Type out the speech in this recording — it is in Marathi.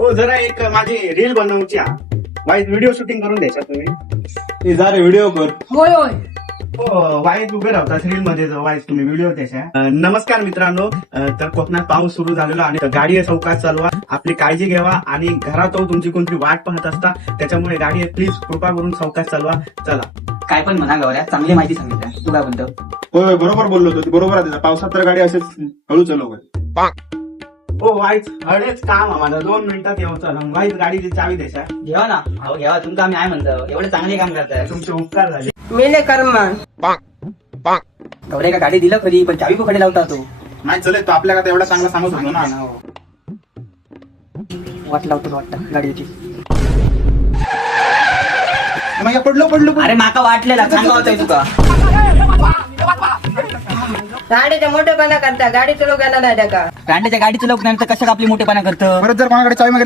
हो जरा एक माझी रील बनवूची वाईट व्हिडिओ शूटिंग करून द्यायचा तुम्ही. ते जा रे व्हिडिओ कर. होय होय. हो वाईट उभे राहतात रील मध्ये वाईट तुम्ही व्हिडिओ त्याच्या. नमस्कार मित्रांनो, तर कोकणात पाऊस सुरू झालेला आणि गाडी चौकात चालवा, आपली काळजी घ्यावा आणि घरात तुमची कोणती वाट पाहत असता, त्याच्यामुळे गाडी प्लीज कृपा करून चौकात चालवा. चला. काय पण म्हणा गौऱ्या, चांगली माहिती सांगितलं. तू काय म्हणतो? होय बरोबर बोललो होतो, बरोबर आहे. पावसात तर गाडी असेच हळू चालव. हो वाईट हळेच काम आहे माझं, 2 मिनिटात येऊ. चला वाईट गाडीची चावी द्यायचा. घेवा ना, अहो घेवा. तुमचं आम्ही आहे म्हणतो, एवढे चांगले काम करताय. तुमचे उपकार झाले. मेले कर्मा. गौऱ्या का गाडी दिलं खरी, पण चावी कुठे लावता तू? नाही चले, तो आपल्याला एवढा चांगला सांगत होतो ना. वाट लावतो वाटतं गाडीची. मग या पडलो. अरे माका वाटलेला सांगा होतोय तुका. गाडीचे मोठेपणा करता, गाडी चालू करणार नाही का? कांड्याच्या गाडीचं लोक नंतर कशा आपली मोठेपणा करतं. परत जर कोणाकडे चावी मागितली